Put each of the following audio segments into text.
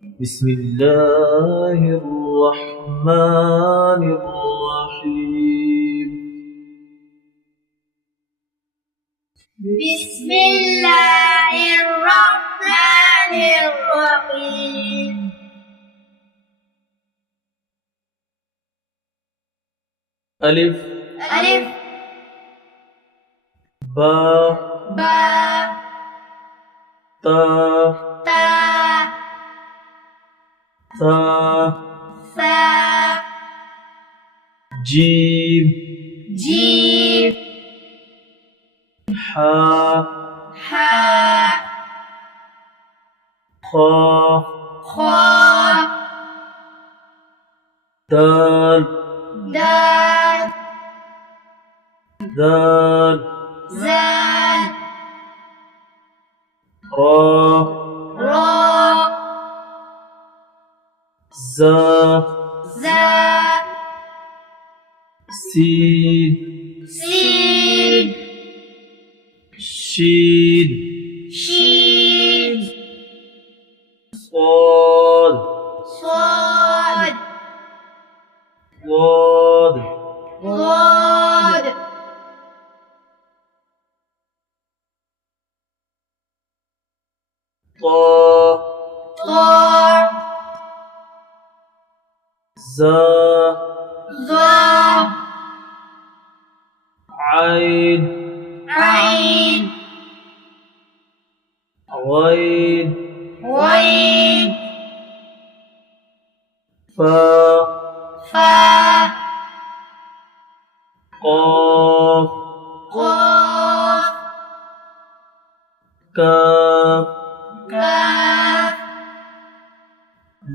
بسم الله الرحمن الرحيم. بسم الله الرحمن الرحيم. ألف ألف با با تا تا ثا ثا جيم جيم حا حا خا خا دال دال ذال زال را را زا زا سين سين شين شين صاد صاد ضاد ضاد طا طا زا ظا عين عين غين غين فا فا قاف قاف كاف كاف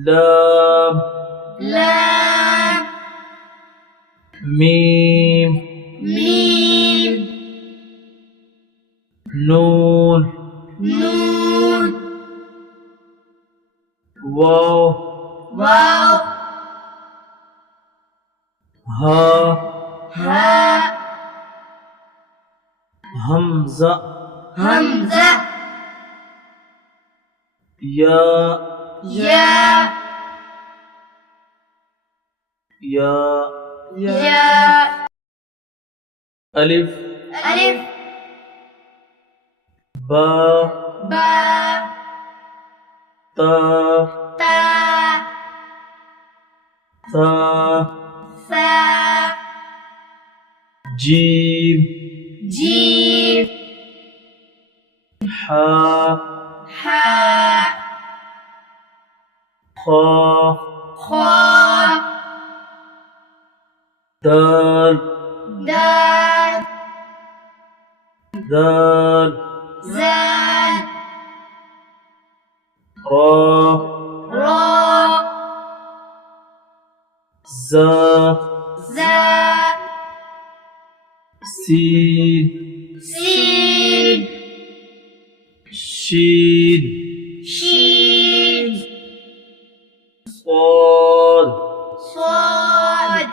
لام لام ميم ميم نون نون واو واو ها ها همزة همزة يا يا يا يا ألف ألف با با تا تا ثا ثا جيم جيم حا حا خا خا دال دال ذال زال را را زا زا سين سين شين شين صاد صاد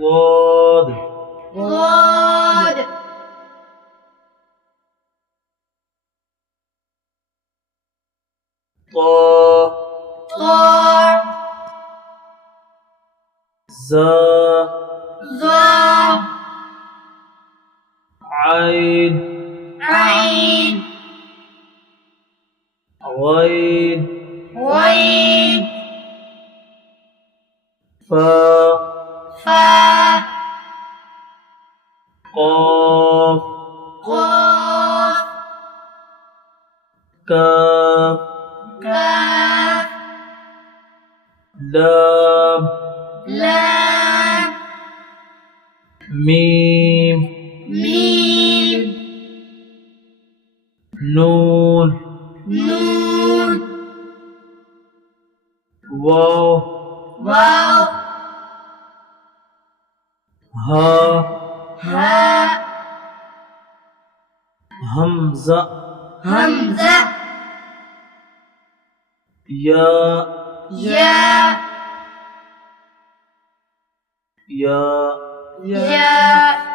ضاد ضاد طا طا زا ظا عين عين غين غين فا فا قاف قاف كاف كاف لام لام ميم ميم نون نون واو واو ها ها همزة همزة يا يا يا يا